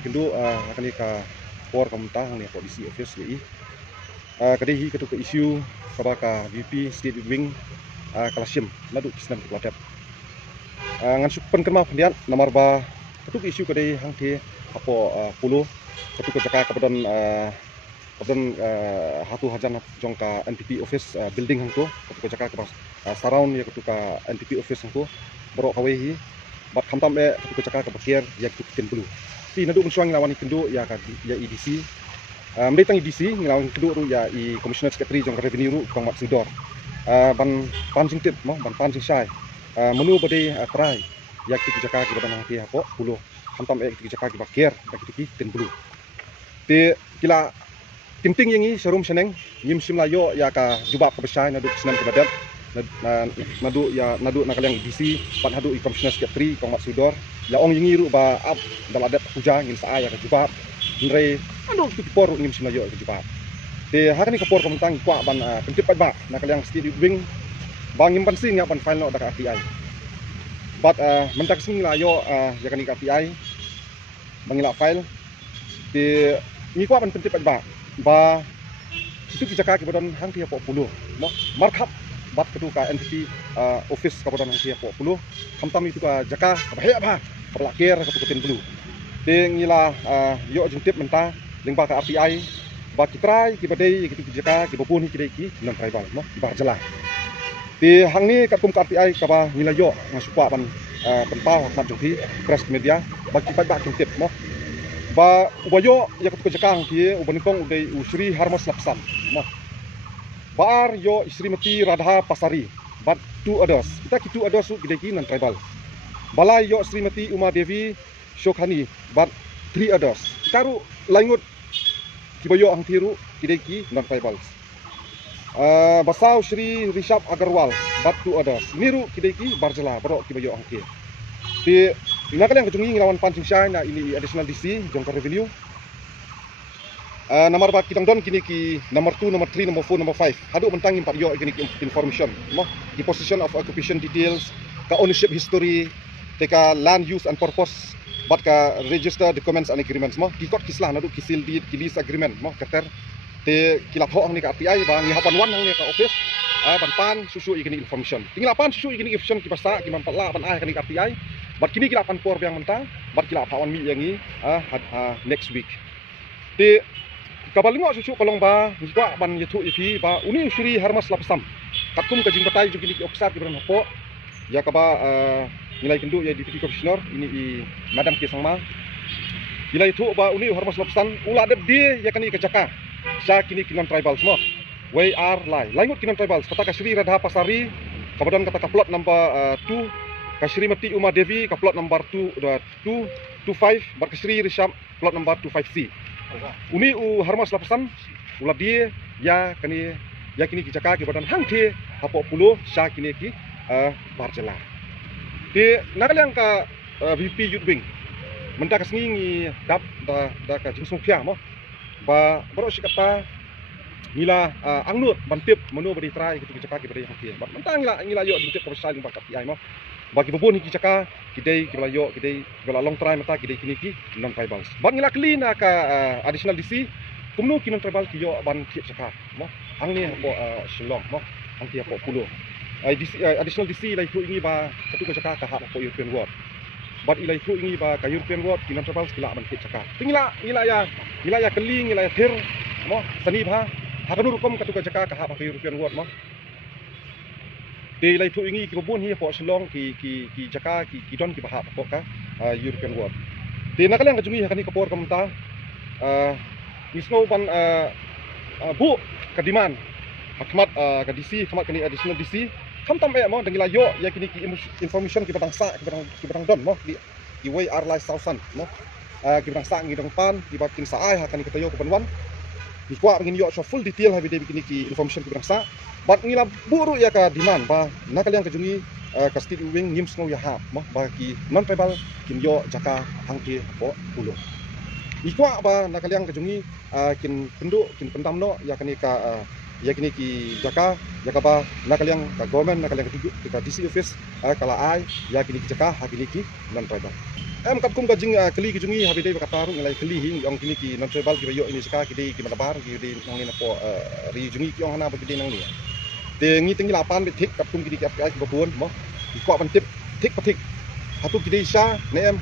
kini kendo akan ka por kamta hang ni ko DC office ni kadai ketu ke isu kabaka VP State Wing Kalashim nadu kisnan kelatep ngan supen kerma pendiat nomor ba ketu ke isu kadai hang te apo pulo ketu ke jaka kepadon hatu hajan jongka NPP office building hang tu ketu ke jaka ke surround ya ketu ka NPP office hang tu borok kawehi bat khamtam ketu ke jaka ke bakir ya ketu ken bulu ti nadu mensuang lawan kendo ya EDC mendetang EDC ngelawan kendo ru ya commissioner secretary jong revenue ru kong mat sidor ban pancing tip mo ban pancing sai menu bade try ya ketu jaka ke badan hati hapo pulo khamtam ketu jaka ke bakir ketu ken bulu ti kila tinting yang ini serum seneng nyim sim layo ya ka jubak ke besai nadu senam ke badan nadu nakalang EDC pat hadu commissioner secretary kong mat sidor ya ong yengi ru ba up dal adat puja ngin sa ya ka jubat nre ando tu por ngim sinayo ka jubat de hakani ka por kamtang kwa ban pentip pat ba nakalang State Wing bangim ban sing ya ban file no da ka API but mentak sing layo ya kani ka API bangila file de ni kwa ban pentip pat ba itu kijaka ke badan hang tia 40 mo markup bat ketu ka NPP office ka badan hang tia 40 kamtam itu ka jaka bahaya ba pelakir ke pukutin bulu de ngila yo jentip menta lingba ka API ba kitrai ki badai ki jaka ki bopun ki dei ki non tribal mo ba jelah de hang ni ka kum ka API ka ba ngila yo ngasupa ban pentau hak jonghi press media ba ki ba jentip mo ba ubayo ya ketu jakang ki ubanikong udai usri harmas lapsan mo bar yo Srimati Radha Pasari but two others kita ki two others su ki dei ki non tribal balai yo Srimati Uma Devi Shokhani but three others karu laingut kibayo ang tiru kideki non tribals basau Shri Rishab Agarwal but two others niru kideki barjala baro kibayo ang ki ti inakalang kejungi nglawan pancing syai na ini additional DC jongkar revenue nomor ba kitang don kini ki nomor 2 nomor 3 nomor 4 nomor 5 hadu mentang impat yo kini information mo di position of occupation details ka ownership history teka land use and purpose bat ka register documents and agreements mo kikot kislah nadu kisil deed kilis agreement mo kater te kilat ho ang ni ka API ba ngi hapan wan ang ni ka office ban pan susu ikini information tinggal pan susu ikini information kipasa ki mampala ban kani ka API bat kini kilapan por yang mentang bat kilap hawan mi yangi next week te kabalingo susu kolong ba ngikwa ban yetu ipi ba uni usuri harmas lapsam katkum ka jingbatai jugini ki oksar ki bran hopo ya kaba nilai kendu ya deputy commissioner ini madam Kisangma nilai itu ba uni harmas lapsan ula deb dia ya kani ke jaka sa kini kinon tribal semua we are laingut kinon tribal kata ka Sri Radha Pasari kabadan kata ka plot number 2 ka Srimati Uma Devi ka plot number 225 bar ka Sri Rishab plot number 25C uni harmas lapsan ula dia ya kini ki jaka ki badan hang the hapo pulo sa kini ki barjala di nakalang ka VP Youth Wing mendak sengi dap da ka jingsung pia mo ba baro sikata ngila angnut bantip menu bari try gitu jaka ki bari hati ba mentang ngila yo ditip ka saling ba ka pi ai mo bagi bobon ki jaka kidai ki yo kidai bala long try mata kidai kini ki non tribals ba ngila klina ka additional DC kumno ki non tribal ki yo ban ki jaka mo ang ni po silong mo ang ti po pulo additional DC ilai tu ingi ba satu ka jaka ka ha po European World but ilai tu ingi ba ka European World kinan tribal kila ban kit jaka tingila ya keling ngila ya thir mo sani ba ha kanur kom ka tu ka jaka ka ha pa European World mo de ilai tu ingi ki bun hi po silong ki jaka ki don ki ba ha po ka European World de nakalang ka jungi kani ka por kamta misno ban bu kadiman khmat ka DC khmat kani additional DC kamtam mo dangila yo ya kini ki information ki batang sa ki batang don mo ki way are live thousand mo ki batang sa ngi dong pan ki batin sa ai ha kani katayo ko panwan ki kwa ngin yo so full detail ha bide kini ki information ki batang sa bat ngila buru ya ka demand ba nakalyang ka jungi ka State Wing ngims ngo ya ha mo ba ki non tribal kin yo jaka hangki po pulo ikwa ba nakalyang ka jungi kin pendu kin pendam no ya kani ka ya kini ki jaka ba nakalyang ka government nakalyang ka DC office kala ai ya kini ki jaka ha kini ki non tribal kapkum ka jing kali ki jungi habide ka taru ngalai kali hing ong kini ki non tribal ki bayo ini saka ki de ki malabar ki de nang ni na po ri jungi ki ong hana ba ki de nang ni te ngi tingi lapan be thik kapkum ki de ki FPI ki babun mo ki kwa ban tip thik pathik hatu ki de sha ne em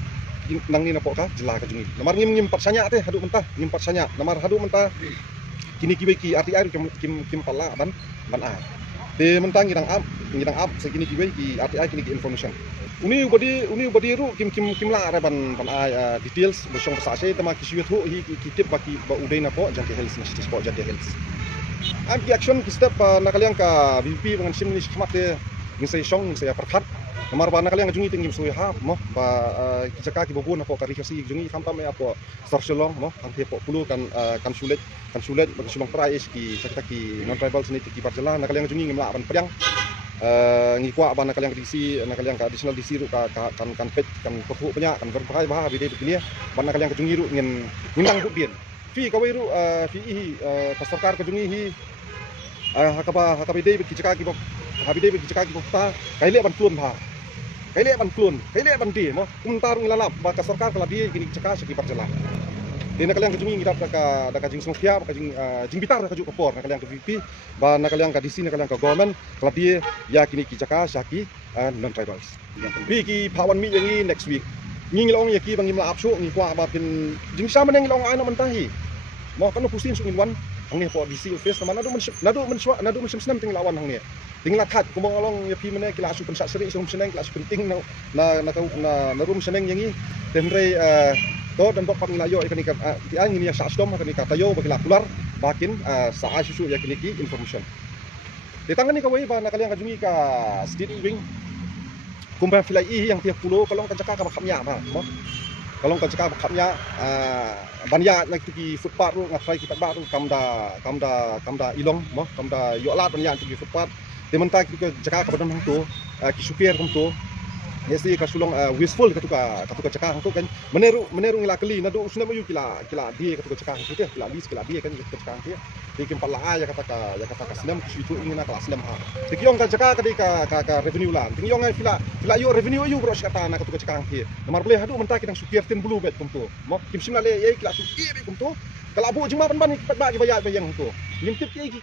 nang ni na po ka jela ka jungi namar ngim patsanya te hadu mentah ngim patsanya namar hadu mentah kini ki be ki RTI kim pala ban ai te mentang ngidang up segini ki be ki RTI kini ki information uni body ru kim la ra ban ai details bosong pasase tama ki siwet ho hi ki tip baki ba udai na po jati health na sport jati health am ki action ki step nakaliang ka BP bangan sim ni khmat te ngi sai song ngi sai perkhat namar ba nakaliang jungi tingim sui ha mo ba ki jaka ki bobun po kari kasi jungi kampa me apo sarsolong mo ang po pulu kan sulet bagi sulong price ki sakta ki non tribal sini ki parjala nakaliang jungi ngimla ban priang ngi kwa ban nakaliang DC nakaliang ka additional DC ru kan pet kan kofu punya kan berbagai bah bide begini ban nakaliang jungi ru ngindang bu bien fi ka ru fi hi ka sarkar ka jungi hi hakaba bide ki jaka ki bo habide bi jaka ki bo ta kaile ban plun tha kaile ban di mo kumtar ngilalap ba ka sarkar kala di kini jaka saki parjala di nakaliang ka jungi ngidap ka jing songpia ka jing bitar ka ju kapor nakaliang ka VP ba nakaliang ka DC nakaliang ka government kala di ya kini ki jaka saki non tribals bi ki pawan mi yangi next week ngi ngilong ya ki bang ngimla apsu ngi kwa ba pin jing sama nang ngilong ana mentahi mo kan pusin sungin wan ang ni po DC office naman nadu men senam ting lawan hang ni ting lakat kumong along ya pi mena kila asu pensat seri sum seneng kila asu penting na rum seneng yangi temre to dan bok pamilayo ikani ka ti ang ini sa asdom ikani ka tayo bagila pular bakin sa asusu ya kini ki information ditangan ni kawai ba nakaliang kajungi ka state wing kumpa filai yang tiap pulau kalau ka jaka ka bakapnya ba mo kalau ka jaka bakapnya banya nak ki footpath ru ngatrai kita ba ru kamda ilong mo kamda yolat banya ki footpath dementa ki jaka ka badan hang tu ki supir hang tu yesi ka sulong wasteful katuka jaka hang tu kan meneru ngila kali nadu usna mayu kila dia katuka jaka hang tu te kila dia kan katuka jaka hang tu dikim pala ya kata ka slam ki itu ingin kala slam ha dikyong ka jaka ka revenue lan tingyong ai fila yo revenue yu bro kata na katuka jaka hang tu namar boleh hadu menta kita supir tin blue bet kum tu mo kim simna le ye kila supir kum tu kala bu jima ban ba ki bayar bayang tu limtip ki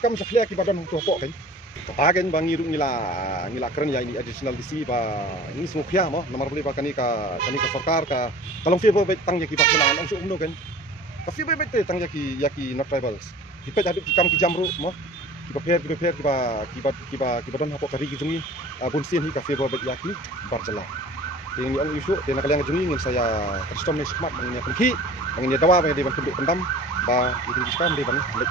kam sa ki badan tu po kan Tagen bang ngila keren ya ini additional DC ba ini semua pihak mo nomor boleh kani ka sarkar ka kalau favor bet tang ya ki baklan ang suumno kan ka favor bet tang ya ki not tribals ki pet aduk ki kam ki jamru mo ki prepare ki ba don hapo kari ki jungi bunsin hi ka favor bet ya ki barjala ini ang isu dia nak kalian jungi ngin saya custom ni smart bang ni ki bang ni dawa bang di ban penduk pendam ba ini diskam di bang lek